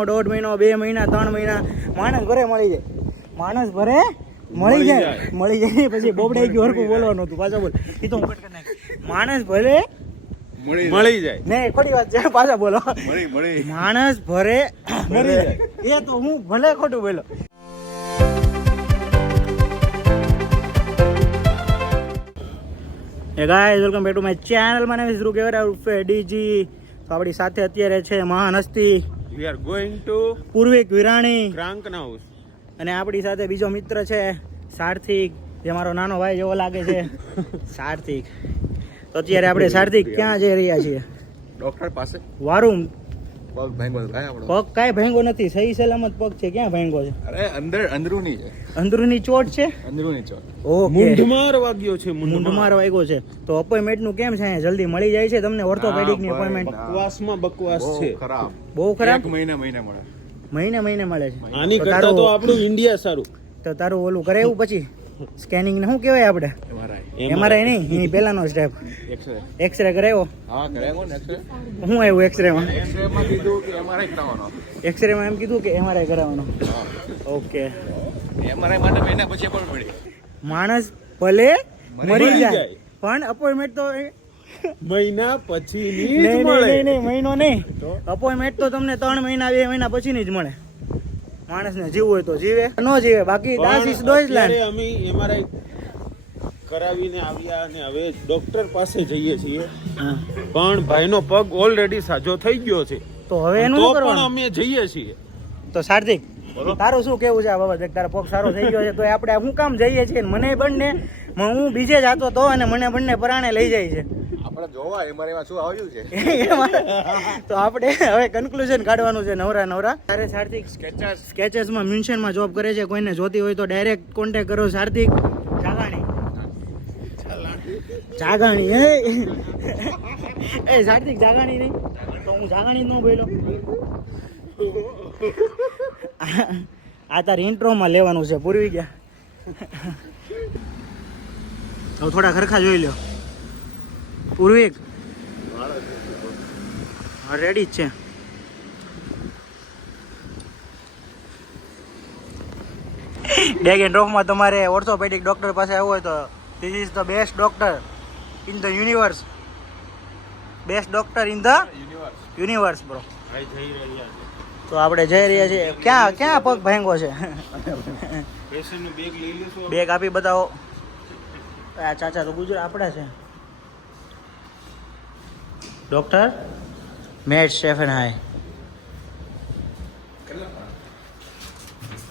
1.5 મહિનો 2 મહિના 3 મહિના માણસ ભરે મળી જાય. માણસ ભરે મળી જાય પછી બોબડાઈ ગયું હરકું બોલવાનું હતું. પાછા બોલ એ તો હું કટ કરી નાખ. માણસ ભલે મળી જાય નહીં, ખોટી વાત છે. પાછા બોલો. માણસ ભરે મળી જાય. એ તો હું ભલે ખોટું બોલો. Hey guys, welcome back to my channel. My name is Dhruv Gewara ઉર્ફે ડીજી. તો આપણી સાથે અત્યારે છે મહાન હસ્તી. We are going to પૂર્વિક Virani Crank House. અને આપણી સાથે બીજો મિત્ર છે સાર્થિક, જે મારો નાનો ભાઈ જેવો લાગે છે. સાર્થિક. તો અત્યારે આપણે સાર્થિક ક્યાં જઈ રહ્યા છીએ? ડોક્ટર પાસે. વારું પગ ભાંગો થાય આપણો. પગ કાંઈ ભાંગો નથી, સહી સલામત પગ છે. ક્યાં ભાંગો છે? અરે અંદરૂની છે. અંદરૂની ચોટ છે. અંદરૂની ચોટ. ઓકે. મૂંઢમાર વાગ્યો છે. મૂંઢમાર વાગ્યો છે. તો અપોઇન્ટમેન્ટ નું કેમ છે? જલ્દી મળી જાય છે તમને ઓર્થોપેડિક ની અપોઇન્ટમેન્ટ? બકવાસ છે. ખરાબ. બહુ ખરાબ. મહિને મળે. મહિને મળે છે. આની કરતા તો આપણું ઇન્ડિયા સારું. તો તારું ઓલું કરાવ્યું પછી સ્કેનિંગ ને શું કહેવાય આપણે? એમઆરઆઈ નહીં, એની પહેલાનો સ્ટેપ એક્સરે કરાવ્યો. હા કરાવ્યો ને એક્સરે. શું આવ્યું એક્સરે માં? એક્સરે માં કીધું કે એમઆરઆઈ કરાવવાનો. એક્સરે માં એમ કીધું કે એમઆરઆઈ કરાવવાનો. ઓકે. એમઆરઆઈ માટે મહિના પછી પણ મળી. માણસ ભલે મરી જાય પણ અપોઇન્ટમેન્ટ તો મહિના પછી નહીં, મહિનો નહીં. અપોઇન્ટમેન્ટ તો તમને 3 મહિના 2 મહિના પછી ની જ મળે. માણસને જીવવું હોય તો જીવે, ન જીવે બાકી દાસીસ ડોઈઝલેન્ડ. અમે એમઆરઆઈ કરાવીને આવ્યા અને હવે ડોક્ટર પાસે જઈએ છીએ. પણ ભાઈનો પગ ઓલરેડી સાજો થઈ ગયો છે. તો હવે એનું શું કરવાનું? અમે જઈએ છીએ. તો સાર્થિક, તારું શું કેવું છે આ બાબત? તારો પગ સારો થઈ ગયો છે તો આપણે શું કામ જઈએ છીએ? મને બંને હું બીજે જતો તો અને મને બંને પરાણે લઈ જાય છે. આપણે જોવા એમઆરઆઈમાં શું આવ્યું છે. તો આપણે હવે કન્ક્લુઝન કાઢવાનું છે નવરા. તારે સાર્થિક સ્કેચેસમાં મ્યુનિશનમાં જોબ કરે છે. કોઈને જોતી હોય તો ડાયરેક્ટ કોન્ટેક્ટ કરો. સાર્થિક જાગાણી એ સાર્થિક જાગાણી નહીં તો હું જાગાણી ન બોલ્યો. આ તારી ઇન્ટ્રોમાં લેવાનું છે. પૂરવી ગયા હવે થોડા ખરખા જોઈ લ્યો. પૂર્વિક રેડી જ છે. ડેગ એન્ડ ડ્રોપમાં તમારે ઓર્થોપેડિક ડોક્ટર પાસે આવવું હોય તો this is the best doctor in the universe. Best doctor in the universe bro. તો આપણે જઈ રહ્યા છીએ. ક્યાં પગ ભાંગો છે? બેગ આપી બતાવો. આ ચાચા તો ગુજરાત આપણા છે. ડોક્ટર મેટ સ્ટેફન હાય.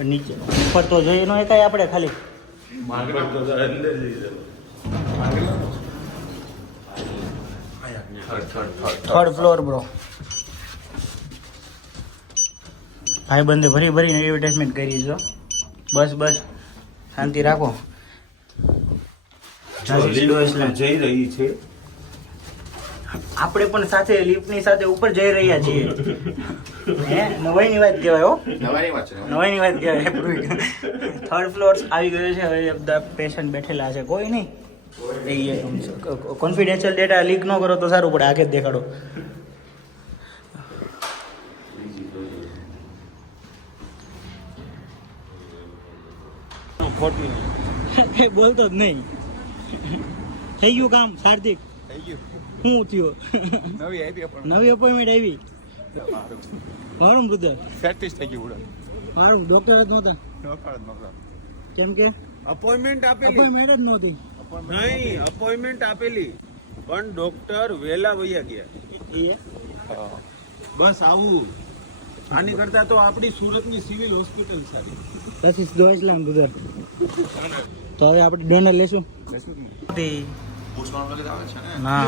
નીચે ઉપર તો જોઈએ નો એકાય આપણે ખાલી થર્ડ ફ્લોર બ્રો. ભાઈ બંધે ભરીને એડવર્ટાઇઝમેન્ટ કરી છે. બસ શાંતિ રાખો. જઈ રહી છે. આપણે પણ સાથે લિફ્ટની સાથે ઉપર જઈ રહ્યા છીએ. નવાઈની વાત કહેવાય. હો નવાઈની વાત કહેવાય. 3rd ફ્લોર આવી ગયો છે. હવે બધા પેશન્ટ બેઠેલા છે. કોઈ નહીં. કોન્ફિડેન્શિયલ ડેટા લીક ન કરો તો સારું પડે. આગે જ દેખાડો. બોલતો જ નહીં. થઈ ગયું કામ સાર્થિક? શું થયું? નવી અપોઇન્ટમેન્ટ આવી. મારું બ્રધર પ્રેક્ટિસ થઈ ગયું. મારું ડોક્ટર જ નહોતા. કેમ કે અપોઇન્ટમેન્ટ જ નહોતી. નહીં, અપોઇન્ટમેન્ટ આપેલી પણ ડોક્ટર વેલા વયા ગયા. બસ આવું. આની કરતા તો આપણી સુરતની સિવિલ હોસ્પિટલ સારી. પછી ડોઈઝલેન્ડ બ્રધર. તો હવે આપણે ડોનર લેશું. ના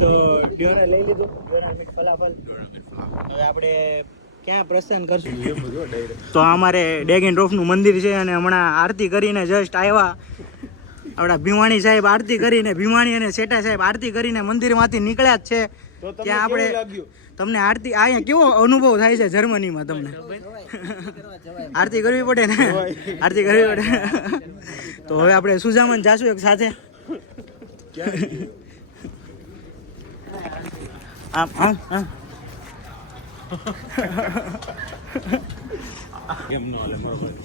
તો ડોનર લઈ લીધું. ફલાફલ. હવે આપણે ક્યાં પ્રસ્થાન કરશું? તો અમારે ડેગ એન્ડ ડ્રોપ નું મંદિર છે અને હમણાં આરતી કરીને જસ્ટ આવ્યા. આપણા ભીમાણી સાહેબ આરતી કરીને, ભીમાણી અને શેઠા સાહેબ આરતી કરીને મંદિરમાંથી નીકળ્યા જ છે. ત્યાં આપણે તમને આરતી અહીંયા કેવો અનુભવ થાય છે જર્મનીમાં? તમને આરતી કરવી પડે ને? આરતી કરવી પડે. તો હવે આપણે સુજામન જાશું એક સાથે. આમ કેમ ન હાલે મારો ભાઈ?